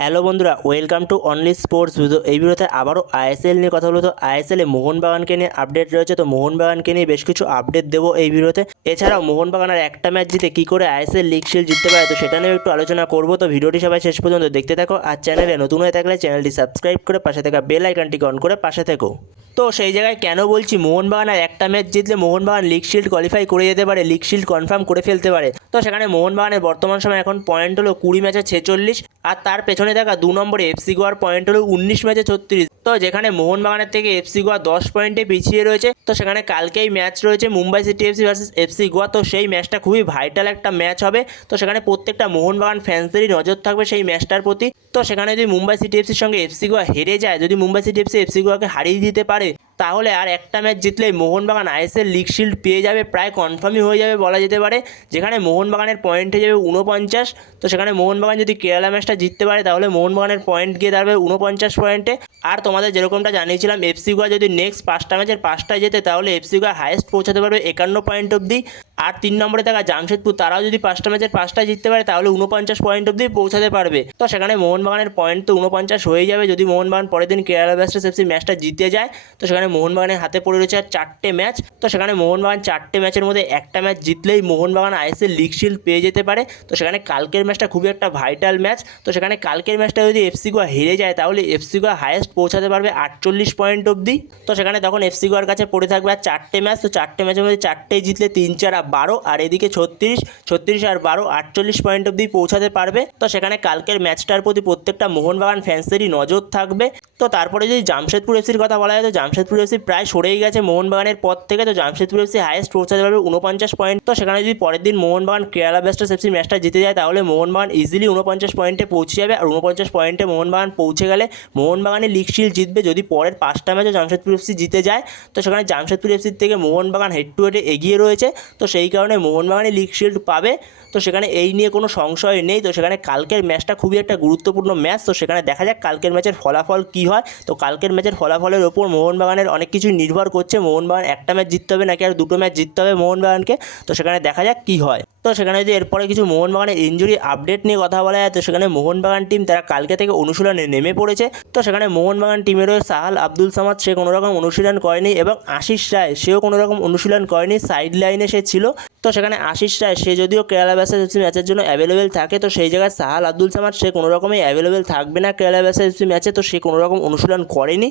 Hello বন্ধুরা, welcome to only sports video. এই ভিডিওতে আবারও আইএসএল নিয়ে কথা বলব। তো আইএসএলে মোহনবাগানকে নিয়ে আপডেট রয়েছে। তো মোহনবাগানকে নিয়ে বেশ কিছু আপডেট দেবো এই ভিডিওতে। এছাড়াও মোহনবাগানের একটা ম্যাচ জিতে কী করে আইএসএল লিগ শিল জিততে পারে, তো সেটা নিয়ে একটু আলোচনা করব। তো ভিডিওটি সবাই শেষ পর্যন্ত দেখতে থাকো আর চ্যানেলে নতুন হয়ে থাকলে চ্যানেলটি সাবস্ক্রাইব করে পাশে থাকা বেল আইকনটিকে অন করে পাশে থেকো। তো সেই জায়গায় কেন বলছি মোহনবাগান আর একটা ম্যাচ জিতলে মোহনবাগান লিগ শিল্ড কোয়ালিফাই করে যেতে পারে, লিগ শিল্ড কনফার্ম করে ফেলতে পারে? তো সেখানে মোহনবাগানের বর্তমান সময় এখন পয়েন্ট হলো কুড়ি ম্যাচে ছেচল্লিশ আর তার পেছনে থাকা দু নম্বরে এফসি গোয়ার পয়েন্ট হলো উনিশ ম্যাচে ছত্রিশ। তো যেখানে মোহনবাগানের থেকে এফসি গোয়া দশ পয়েন্টে পিছিয়ে রয়েছে, তো সেখানে কালকেই ম্যাচ রয়েছে Mumbai city FC versus FC Goa তো সেই ম্যাচটা খুবই ভাইটাল একটা ম্যাচ হবে। তো সেখানে প্রত্যেকটা মোহনবাগান ফ্যান্সদেরই নজর থাকবে সেই ম্যাচটার প্রতি। তো সেখানে যদি মুম্বাই সিটি এফসির সঙ্গে এফসি গোয়া হেরে যায়, যদি মুম্বাই সিটি এফসি এফসি গোয়াকে হারিয়ে দিতে পারে তাহলে আর একটা ম্যাচ জিতলেই মোহনবাগান আইএসএল লিগ শিল্ড পেয়ে যাবে, প্রায় কনফার্মই হয়ে যাবে বলা যেতে পারে। যেখানে মোহনবাগানের পয়েন্ট হয়ে যাবে উনপঞ্চাশ তো সেখানে মোহনবাগান যদি কেরালা ম্যাচটা জিততে পারে, তাহলে মোহনবাগানের পয়েন্ট গিয়ে দাঁড়াবে উনপঞ্চাশ পয়েন্টে আর তোমাদের যেরকমটা জানিয়েছিলাম এফসি গোয়া যদি নেক্সট পাঁচটা ম্যাচের পাঁচটায় যেতে তাহলে এফসি গোয়া হায়েস্ট পৌঁছাতে পারবে একান্ন পয়েন্ট অবধি। আর তিন নম্বরে থাকা জামশেদপুর, তারাও যদি পাঁচটা ম্যাচের পাঁচটা জিততে পারে, তাহলে উনপঞ্চাশ পয়েন্ট অবধি পৌঁছাতে পারবে। তো সেখানে মোহনবাগানের পয়েন্ট তো উনপঞ্চাশ হয়ে যাবে। যদি মোহনবাগান পরের দিন কেরালা ব্লাস্টার্স এফসি ম্যাচটা জিতে যায়, তো সেখানে মোহনবাগানের হাতে পড়ে রয়েছে আর চারটে ম্যাচ। তো সেখানে মোহনবাগান চারটে ম্যাচের মধ্যে একটা ম্যাচ জিতলেই মোহনবাগান আইএসএল লিগ শিল্ড পেয়ে যেতে পারে। তো সেখানে কালকের ম্যাচটা খুবই একটা ভাইটাল ম্যাচ। তো সেখানে কালকের ম্যাচটা যদি এফসি গোয়া হেরে যায়, তাহলে এফসি গোয়া হায়েস্ট পৌঁছাতে পারবে আটচল্লিশ পয়েন্ট অবধি। তো সেখানে তখন এফসি গোয়ার কাছে পড়ে থাকবে আর চারটে ম্যাচ। তো চারটে ম্যাচের মধ্যে চারটেই জিতলে তিন চার বারো আর এদিকে ছত্রিশ ছত্রিশ আর বারো আটচল্লিশ পয়েন্ট অব্দি পৌঁছাতে পারবে। তো সেখানে কালকের ম্যাচটার প্রতি প্রত্যেকটা মোহনবাগান ফ্যান্সেরই নজর থাকবে। তো তারপরে যদি জামশেদপুর এফসির কথা বলা হয় তো জামশেদপুর এফসি প্রায় সরেই গেছে মোহনবাগানের পর থেকে। তো জামশেদপুর এফসি হায়েস্ট পৌঁছাতে পারবে উনপঞ্চাশ পয়েন্ট তো সেখানে যদি পরের দিন মোহনবাগান কেরালা ব্লাস্টার্স এফসি ম্যাচটা জিতে যায়, তাহলে মোহনবাগান ইজিলি উনপঞ্চাশ পয়েন্টে পৌঁছে যাবে। আর উনপঞ্চাশ পয়েন্টে মোহনবাগান পৌঁছে গেলে মোহনবাগানই লিগ শিল্ড জিতবে যদি পরের পাঁচটা ম্যাচে জামশেদপুর এফসি জিতে যায়। তো সেখানে জামশেদপুর এফসির থেকে মোহনবাগান হেড টু হেডে এগিয়ে রয়েছে। তো সেই কারণে মোহনবাগানই লিগ শিল্ড পাবে। তো সেখানে এই নিয়ে কোনো সংশয় নেই। তো সেখানে কালকের ম্যাচটা খুবই একটা গুরুত্বপূর্ণ ম্যাচ তো সেখানে দেখা যাক কালকের ম্যাচের ফলাফল কী হয়? তো কালকের ম্যাচের ফলাফলের ওপর মোহনবাগানের অনেক কিছুই নির্ভর করছে। মোহনবাগান একটা ম্যাচ জিততে হবে নাকি আর দুটো ম্যাচ জিততে হবে মোহনবাগানকে? তো সেখানে দেখা যাক কী হয়। তো সেখানে যদি এরপরে কিছু মোহনবাগানের ইঞ্জুরি আপডেট নিয়ে কথা বলা যায়, তো সেখানে মোহনবাগান টিম তারা কালকে থেকে অনুশীলনে নেমে পড়েছে। তো সেখানে মোহনবাগান টিমের হয়ে সাহাল আব্দুল সামাদ, সে কোনোরকম অনুশীলন করেনি এবং আশিস রায়, সেও কোনো রকম অনুশীলন করেনি সাইড লাইনে সে ছিল। তো সেখানে আশিস রায়, সে যদিও কেরালা ব্লাস্টার্স ম্যাচের জন্য অ্যাভেলেবেল থাকে, তো সেই জায়গায় সাহাল আব্দুল সামাদ, সে কোনো রকমই অ্যাভেলেবেল থাকবে না কেরালা ব্লাস্টার্স ম্যাচে তো সে কোনো রকম অনুশীলন করেনি।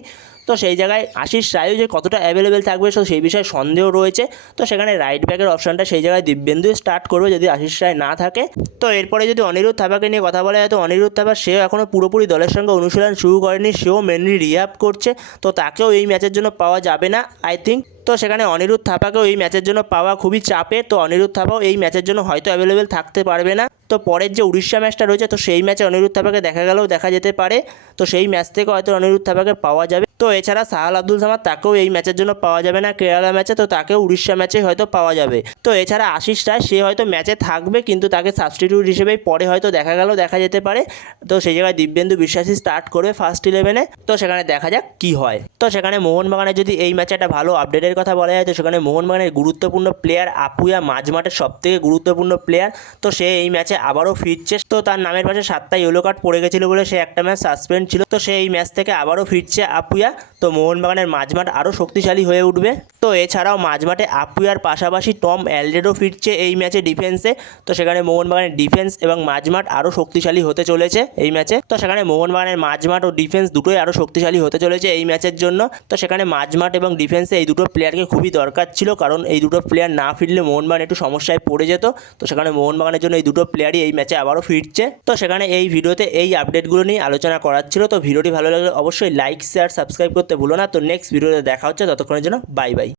তো সেই জায়গায় আশিস রায়ও যে কতটা অ্যাভেলেবেল থাকবে তো সেই বিষয়ে সন্দেহ রয়েছে। তো সেখানে রাইট ব্যাকের অপশানটা সেই জায়গায় দিব্যেন্দু স্টার্ট করবে যদি আশিস রায় না থাকে। তো এরপরে যদি অনিরুদ্ধ থাপাকে নিয়ে কথা বলা যায় তো অনিরুদ্ধ থাপা, সেও এখনও পুরোপুরি দলের সঙ্গে অনুশীলন শুরু করেনি, সেও মেনলি রিহ্যাব করছে। তো তাকেও এই ম্যাচের জন্য পাওয়া যাবে না আই থিঙ্ক তো সেখানে অনিরুদ্ধ থাপাকেও এই ম্যাচের জন্য পাওয়া খুবই চাপে। তো অনিরুদ্ধ থাপাও এই ম্যাচের জন্য হয়তো অ্যাভেলেবেল থাকতে পারবে না। তো পরের যে উড়িষ্যা ম্যাচটা রয়েছে, তো সেই ম্যাচে অনিরুদ্ধ থাপাকে দেখা গেলেও দেখা যেতে পারে। তো সেই ম্যাচ থেকে হয়তো অনিরুদ্ধ থাপাকে পাওয়া যাবে। তো এছাড়া সাহাল আব্দুল সামাদ তাকেও এই ম্যাচের জন্য পাওয়া যাবে না। কেরালা ম্যাচে তো তাকেও উড়িষ্যা ম্যাচে হয়তো পাওয়া যাবে। তো এছাড়া আশিস রায়, সে হয়তো ম্যাচে থাকবে, কিন্তু তাকে সাবস্টিটিউট হিসেবেই পরে হয়তো দেখা গেলেও দেখা যেতে পারে। তো সেই জায়গায় দিব্যেন্দু বিশ্বাসী স্টার্ট করবে ফার্স্ট ইলেভেনে তো সেখানে দেখা যাক কি হয়। তো সেখানে মোহনবাগানের যদি এই ম্যাচে একটা ভালো আপডেটের কথা বলা যায়, তো সেখানে মোহনবাগানের গুরুত্বপূর্ণ প্লেয়ার আপুয়া মাঝমাঠের সবথেকে গুরুত্বপূর্ণ প্লেয়ার তো সে এই ম্যাচে আবারও ফিরছে। তো তার নামের পাশে সাতটা ইয়েলো কার্ড পড়ে গেছিল বলে সে একটা ম্যাচ সাসপেন্ড ছিল। তো সে এই ম্যাচ থেকে আবারও ফিরছে আপুয়া। তো মোহনবাগানের মাঝমাঠ আরও শক্তিশালী হয়ে উঠবে। তো এছাড়াও মাঝমাঠে আপুয়ার পাশাপাশি টম অ্যালডেডও ফিরছে এই ম্যাচে ডিফেন্সে। তো সেখানে মোহনবাগানের ডিফেন্স এবং মাঝমাঠ আরও শক্তিশালী হতে চলেছে এই ম্যাচে। তো সেখানে মোহনবাগানের মাঝমাঠ ও ডিফেন্স দুটোই আরও শক্তিশালী হতে চলেছে এই ম্যাচের জন্য। তো সেখানে মাঝমাঠ এবং ডিফেন্সে এই দুটো প্লেয়ারকে খুবই দরকার ছিল কারণ এই দুটো প্লেয়ার না ফিরলে মোহনবাগান একটু সমস্যায় পড়ে যেত। তো সেখানে মোহনবাগানের জন্য এই দুটো প্লেয়ারই এই ম্যাচে আবারও ফিরছে। তো সেখানে এই ভিডিওতে এই আপডেটগুলো নিয়ে আলোচনা করার ছিল। তো ভিডিওটি ভালো লাগলে অবশ্যই লাইক, শেয়ার, সাবস্ক্রাইব করতে ভুলো না। তো নেক্সট ভিডিওতে দেখা হচ্ছে। ততক্ষণের জন্য বাই বাই।